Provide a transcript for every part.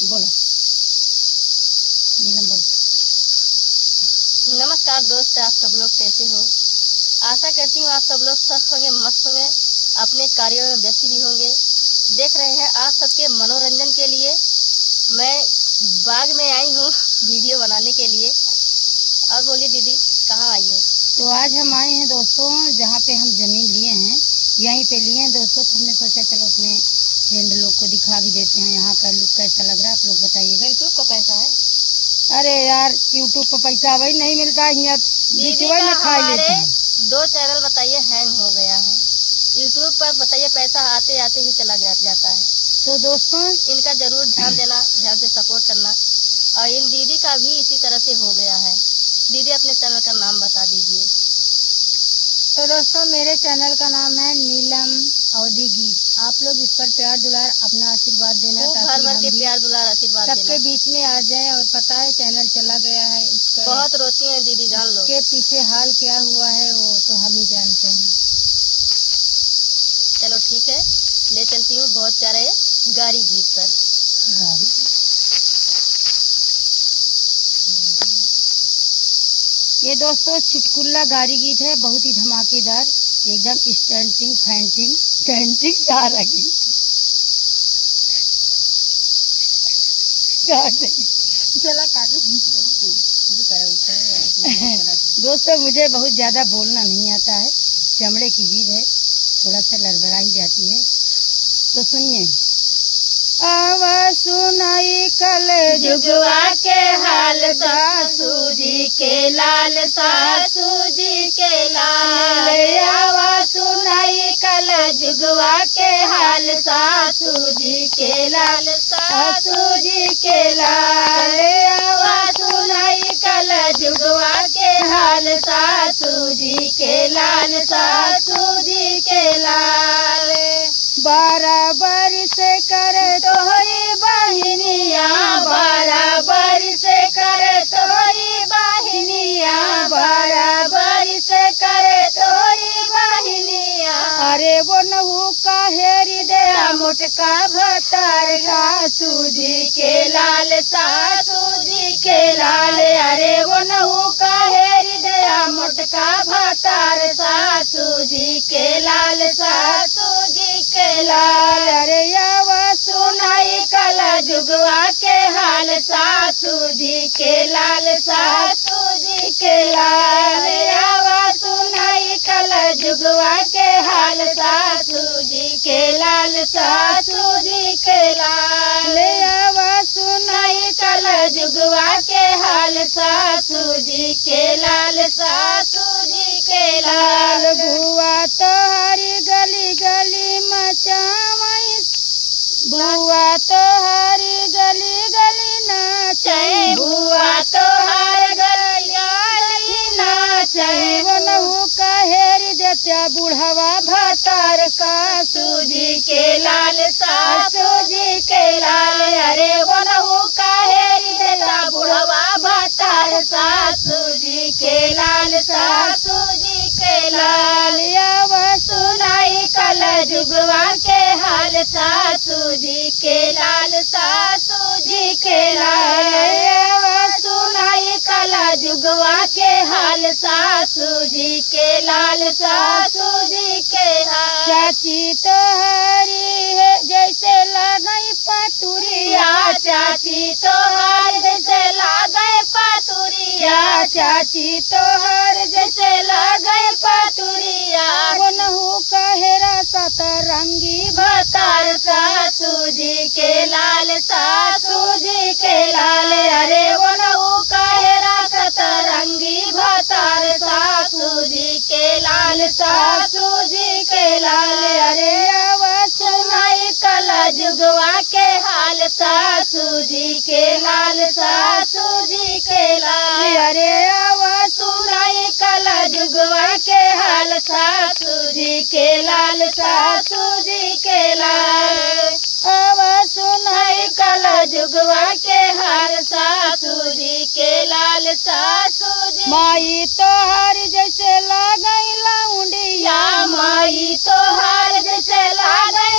बोला नीलम बोल। नमस्कार दोस्त, आप सब लोग कैसे हो? आशा करती हूँ आप सब लोग स्वस्थ होंगे, मस्त होंगे, अपने कार्यों में व्यस्त भी होंगे। देख रहे हैं आप सबके मनोरंजन के लिए मैं बाग में आई हूँ वीडियो बनाने के लिए। और बोलिए दीदी, कहाँ आई हो? तो आज हम आए हैं दोस्तों, जहाँ पे हम ज़मीन लिए हैं यहीं पे लिए हैं दोस्तों। तो हमने सोचा चलो अपने फ्रेंड लोग को दिखा भी देते हैं यहाँ का लुक कैसा लग रहा है, आप लोग बताइएगा। यूट्यूब का पैसा है? अरे यार यूट्यूब पर पैसा वही नहीं मिलता है, यहाँ दीदी का हमारे 2 चैनल बताइए हैंग हो गया है। यूट्यूब पर बताइए पैसा आते आते ही चला जाता है। तो दोस्तों इनका जरूर ध्यान देना, ध्यान से सपोर्ट करना। और इन दीदी का भी इसी तरह से हो गया है। दीदी अपने चैनल का नाम बता दीजिए। तो दोस्तों मेरे चैनल का नाम है नीलम अवधि गीत। आप लोग इस पर प्यार दुलार अपना आशीर्वाद देना, खूब भर भर के प्यार दुलार आशीर्वाद देना। सबके बीच में आ जाए। और पता है चैनल चला गया है, उसका बहुत रोती हैं दीदी, जान लो। के पीछे हाल क्या हुआ है वो तो हम ही जानते हैं। चलो ठीक है, ले चलती हूँ बहुत प्यारे गारी गीत पर। गाड़ी ये दोस्तों चुटकुल्ला गारी गीत है, बहुत ही धमाकेदार, एकदम स्टंटिंग फैंटिंग पेंटिंग सारा गीत। चला दोस्तों मुझे बहुत ज्यादा बोलना नहीं आता है, चमड़े की जीभ है, थोड़ा सा लड़बड़ा ही जाती है। तो सुनिए। आवाज सुनाई कल जुगवा के हाल, सासू जी के लाल, सासू जी के लाल। आवाज सुनाई कल जुगवा के हाल, सासू जी के लाल, सासू जी के लाल। आवाज सुनाई कल जुगवा के हाल, सासू जी के लाल, सासू जी के लाल। बराबर से करे तोहरी बहिनिया, बराबर से करे तोहरी बहिनिया, बराबर से करे तोहरी बहिनिया। अरे वो नहू का हेरी दे मोटका भतार, सासू जी के लाल, सासू जी के लाल। अरे वो नहू का हेरी दया मोटका भतार, सासू जी के लाल, सासू जी के लाल। अरे आवाज सुनाई कल जुगवा के हाल, सासू जी के लाल, सासू जी के लाल। आवाज सुनाई कल जुगवा के हाल, सासू जी के लाल, सासू जी के लाल। आवाज सुनाई कल जुगवा के हाल, सासू जी के लाल, सासू जी के लाल। बुआ तो हरी गली गली मचावई, बुआ तो हरी गली गली नाचे, बुआ तो हर गली गली नाचे। वो नहू का हेरी देता बुढ़वा भतार, सासू जी के लाल, सासू जी के लाल। अरे वो नहू का हेरी देता बुढ़वा भतार, सासू जी के लाल, सासू जी के लाल। आवाज सुनाई कल जुगवा के हाल, सासू जी के लाल, सासू जी के लाल। आवाज सुनाई कल जुगवा के हाल, सासू जी के लाल, सासू जी के हाल। चाची तो हरी है जैसे लगई पतुरिया, चाची तो हर जैसे लागे पातुरिया, चाची तो हर जैसे लागे पातुरिया। वो नहू का हेरा सतरंगी भतार, सासू जी के लाल, सासू जी के लाल। अरे वो नहू का हेरा सतरंगी भतार, सासू जी के लाल, सासू जी के लाल। अरे आवाज सुनाई कल जुगवा के हाल, सासू जी के लाल, सासू जी के लाल। अरे आवाज सुनाई कल जुगवा के हाल, सासू जी के लाल, सासू जी के लाल। आवाज सुनाई कल जुगवा के हाल, सासू जी के लाल, सासू जी। माई तो हरी जैसे लगई लाउंडिया, या माई तो हार जैसे लागे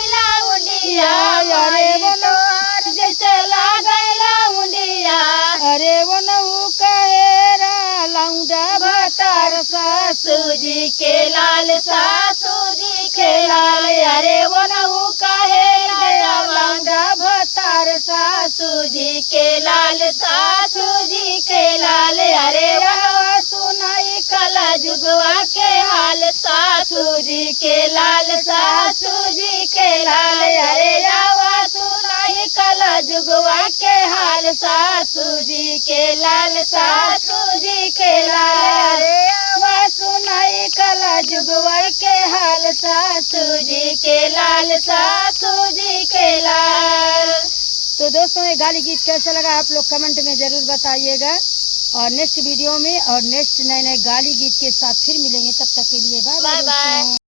जी के लाल, सासू जी के लाल, अरे वो नहु काहे नया लौंडा भतार, सासू जी के लाल, सासू जी के लाल, अरे वनवा सुनाई कला जुगवा के हाल, सासू जी के लाल, सासू जी के लाल, अरे रावा सुनाई कला जुगवा के हाल, सासू जी के लाल, सासू जी के लाल, अरे रावा सुनाई कला जुगवा के हाल, सासू जी के लाल, सासू जी के लाल। तो दोस्तों ये गाली गीत कैसा लगा आप लोग कमेंट में जरूर बताइएगा, और नेक्स्ट वीडियो में और नेक्स्ट नए नए गाली गीत के साथ फिर मिलेंगे, तब तक के लिए बाय बाय बाय।